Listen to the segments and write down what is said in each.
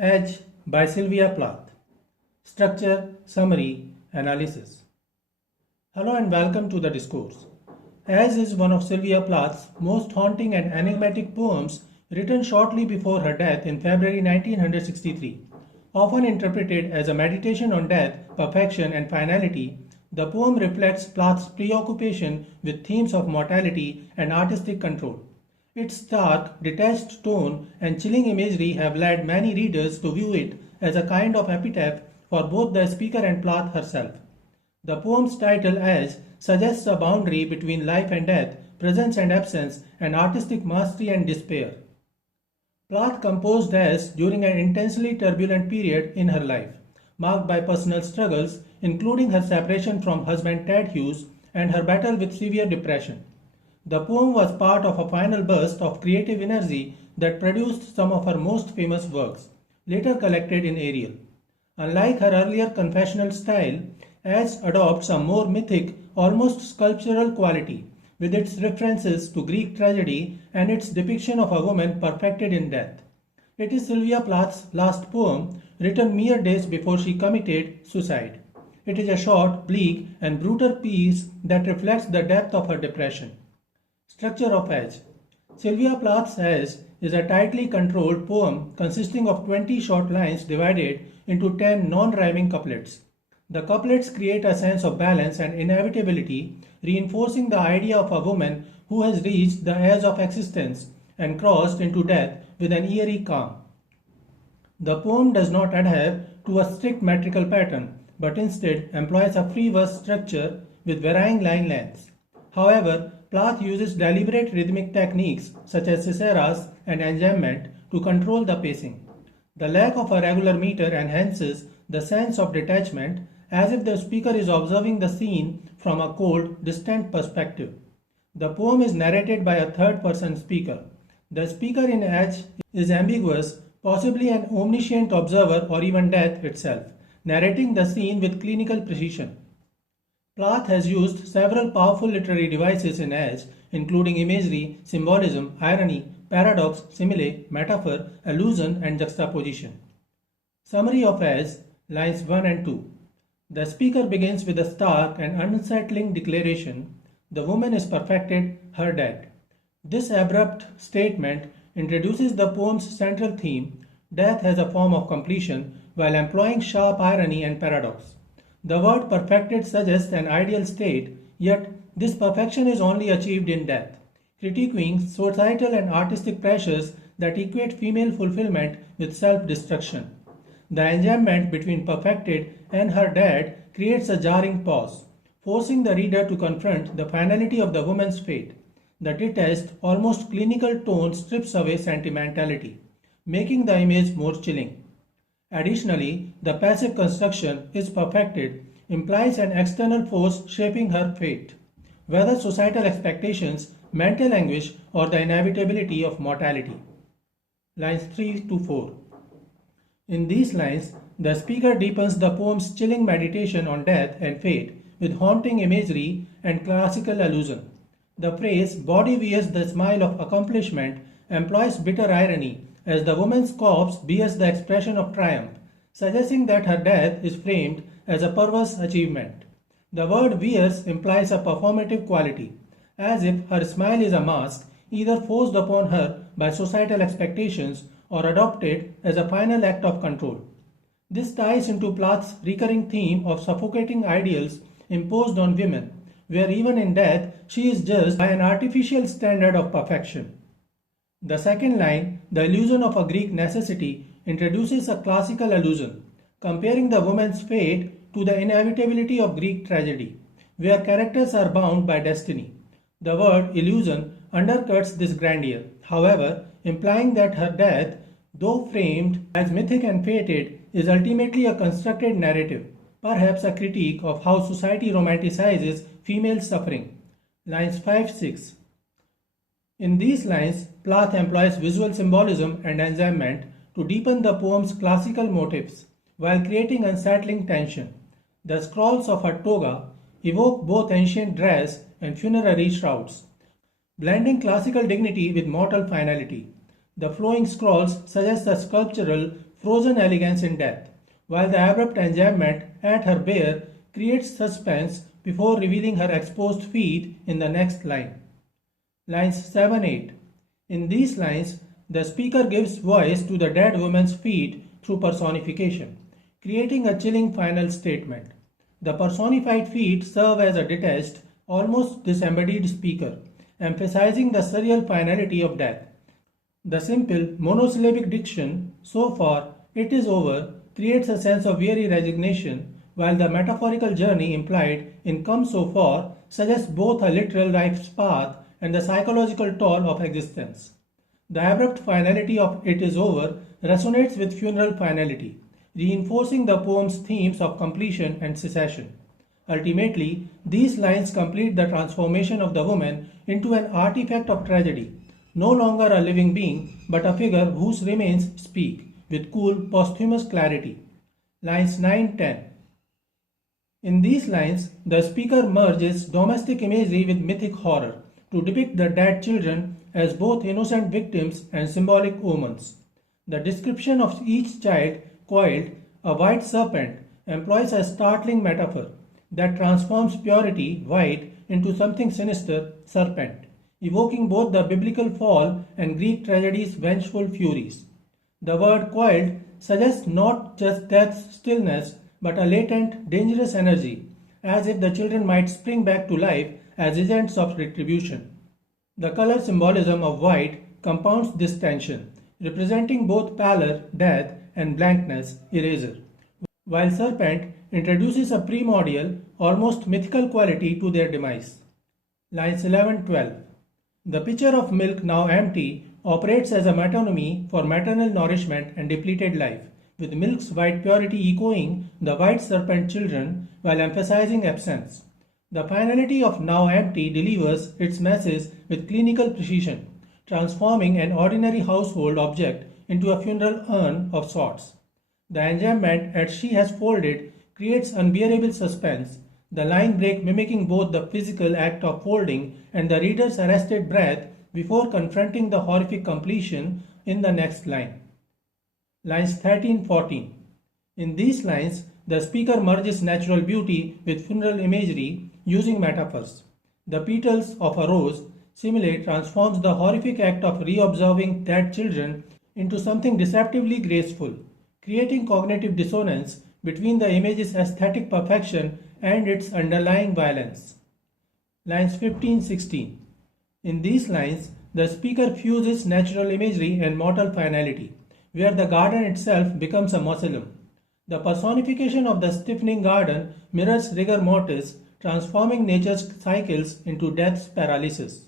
Edge by Sylvia Plath. Structure, Summary, Analysis. Hello and welcome to the discourse. Edge is one of Sylvia Plath's most haunting and enigmatic poems written shortly before her death in February 1963. Often interpreted as a meditation on death, perfection, and finality, the poem reflects Plath's preoccupation with themes of mortality and artistic control. Its stark, detached tone and chilling imagery have led many readers to view it as a kind of epitaph for both the speaker and Plath herself. The poem's title, Edge, suggests a boundary between life and death, presence and absence, and artistic mastery and despair. Plath composed Edge during an intensely turbulent period in her life, marked by personal struggles, including her separation from husband Ted Hughes and her battle with severe depression. The poem was part of a final burst of creative energy that produced some of her most famous works, later collected in Ariel. Unlike her earlier confessional style, Edge adopts a more mythic, almost sculptural quality, with its references to Greek tragedy and its depiction of a woman perfected in death. It is Sylvia Plath's last poem, written mere days before she committed suicide. It is a short, bleak, and brutal piece that reflects the depth of her depression. Structure of Edge. Sylvia Plath's Edge is a tightly controlled poem consisting of 20 short lines divided into 10 non-rhyming couplets. The couplets create a sense of balance and inevitability, reinforcing the idea of a woman who has reached the edge of existence and crossed into death with an eerie calm. The poem does not adhere to a strict metrical pattern, but instead employs a free verse structure with varying line lengths. However, Plath uses deliberate rhythmic techniques such as ciceras and enjambment to control the pacing. The lack of a regular meter enhances the sense of detachment, as if the speaker is observing the scene from a cold, distant perspective. The poem is narrated by a third-person speaker. The speaker in Edge is ambiguous, possibly an omniscient observer or even death itself, narrating the scene with clinical precision. Plath has used several powerful literary devices in Edge, including imagery, symbolism, irony, paradox, simile, metaphor, allusion, and juxtaposition. Summary of Edge, lines 1 and 2. The speaker begins with a stark and unsettling declaration: the woman is perfected, her dead. This abrupt statement introduces the poem's central theme: death as a form of completion, while employing sharp irony and paradox. The word perfected suggests an ideal state, yet this perfection is only achieved in death, critiquing societal and artistic pressures that equate female fulfillment with self-destruction. The enjambment between perfected and her dead creates a jarring pause, forcing the reader to confront the finality of the woman's fate. The detached, almost clinical tone strips away sentimentality, making the image more chilling. Additionally, the passive construction is perfected implies an external force shaping her fate, whether societal expectations, mental anguish, or the inevitability of mortality. Lines 3 to 4. In these lines, the speaker deepens the poem's chilling meditation on death and fate with haunting imagery and classical allusion. The phrase "body wears the smile of accomplishment" employs bitter irony, as the woman's corpse bears the expression of triumph, suggesting that her death is framed as a perverse achievement. The word wears implies a performative quality, as if her smile is a mask, either forced upon her by societal expectations or adopted as a final act of control. This ties into Plath's recurring theme of suffocating ideals imposed on women, where even in death she is judged by an artificial standard of perfection. The second line, the illusion of a Greek necessity, introduces a classical allusion, comparing the woman's fate to the inevitability of Greek tragedy, where characters are bound by destiny. The word illusion undercuts this grandeur, however, implying that her death, though framed as mythic and fated, is ultimately a constructed narrative, perhaps a critique of how society romanticizes female suffering. Lines 5-6. In these lines, Plath employs visual symbolism and enjambment to deepen the poem's classical motifs, while creating unsettling tension. The scrolls of her toga evoke both ancient dress and funerary shrouds, blending classical dignity with mortal finality. The flowing scrolls suggest a sculptural, frozen elegance in death, while the abrupt enjambment at her bier creates suspense before revealing her exposed feet in the next line. Lines 7-8. In these lines, the speaker gives voice to the dead woman's feet through personification, creating a chilling final statement. The personified feet serve as a detached, almost disembodied speaker, emphasizing the surreal finality of death. The simple monosyllabic diction, "so far, it is over," creates a sense of weary resignation, while the metaphorical journey implied in "come so far" suggests both a literal life's path and the psychological toll of existence. The abrupt finality of "it is over" resonates with funeral finality, reinforcing the poem's themes of completion and cessation. Ultimately, these lines complete the transformation of the woman into an artifact of tragedy, no longer a living being, but a figure whose remains speak with cool, posthumous clarity. Lines 9-10. In these lines, the speaker merges domestic imagery with mythic horror to depict the dead children as both innocent victims and symbolic omens. The description of each child, coiled, a white serpent, employs a startling metaphor that transforms purity, white, into something sinister, serpent, evoking both the biblical fall and Greek tragedy's vengeful furies. The word coiled suggests not just death's stillness, but a latent, dangerous energy, as if the children might spring back to life as agents of retribution. The color symbolism of white compounds this tension, representing both pallor, death, and blankness, erasure, while serpent introduces a primordial, almost mythical quality to their demise. Lines 11-12. The pitcher of milk now empty operates as a metonymy for maternal nourishment and depleted life, with milk's white purity echoing the white serpent children while emphasizing absence. The finality of now empty delivers its message with clinical precision, transforming an ordinary household object into a funeral urn of sorts. The enjambment at "she has folded" creates unbearable suspense, the line break mimicking both the physical act of folding and the reader's arrested breath before confronting the horrific completion in the next line. Lines 13-14. In these lines, the speaker merges natural beauty with funeral imagery using metaphors. The petals of a rose simile transforms the horrific act of reobserving dead children into something deceptively graceful, creating cognitive dissonance between the image's aesthetic perfection and its underlying violence. Lines 15-16. In these lines, the speaker fuses natural imagery and mortal finality, where the garden itself becomes a mausoleum. The personification of the stiffening garden mirrors rigor mortis, transforming nature's cycles into death's paralysis.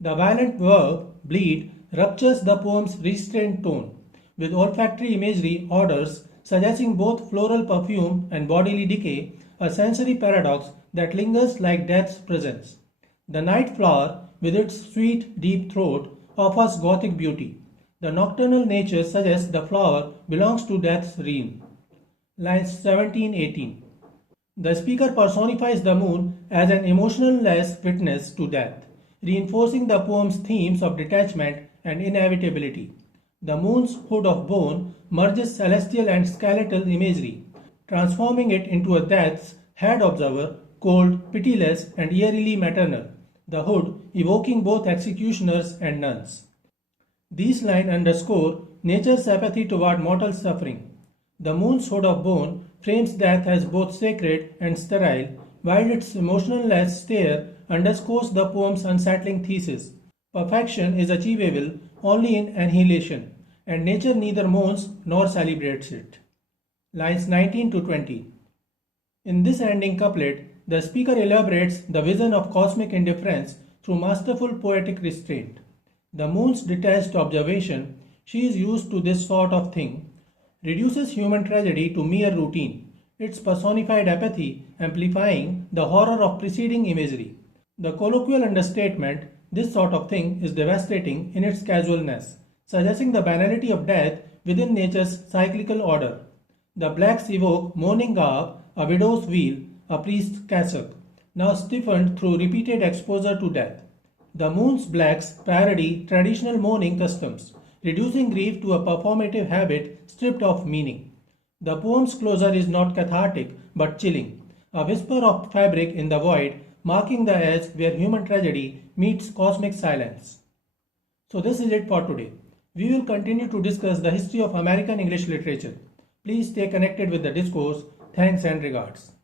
The violent verb, bleed, ruptures the poem's restrained tone, with olfactory imagery orders suggesting both floral perfume and bodily decay, a sensory paradox that lingers like death's presence. The night flower, with its sweet, deep throat, offers Gothic beauty. The nocturnal nature suggests the flower belongs to death's realm. Lines 17-18. The speaker personifies the moon as an emotionless witness to death, reinforcing the poem's themes of detachment and inevitability. The moon's hood of bone merges celestial and skeletal imagery, transforming it into a death's head observer, cold, pitiless, and eerily maternal, the hood evoking both executioners and nuns. These lines underscore nature's apathy toward mortal suffering. The moon's hood of bone frames death as both sacred and sterile, while its emotionless stare underscores the poem's unsettling thesis. Perfection is achievable only in annihilation, and nature neither mourns nor celebrates it. Lines 19-20. In this ending couplet, the speaker elaborates the vision of cosmic indifference through masterful poetic restraint. The moon's detached observation, "she is used to this sort of thing," reduces human tragedy to mere routine, its personified apathy amplifying the horror of preceding imagery. The colloquial understatement, "this sort of thing," is devastating in its casualness, suggesting the banality of death within nature's cyclical order. The blacks evoke mourning garb, a widow's veil, a priest's cassock, now stiffened through repeated exposure to death. The moon's blacks parody traditional mourning customs, reducing grief to a performative habit stripped of meaning. The poem's closure is not cathartic but chilling, a whisper of fabric in the void, marking the edge where human tragedy meets cosmic silence. So, this is it for today. We will continue to discuss the history of American English literature. Please stay connected with the discourse. Thanks and regards.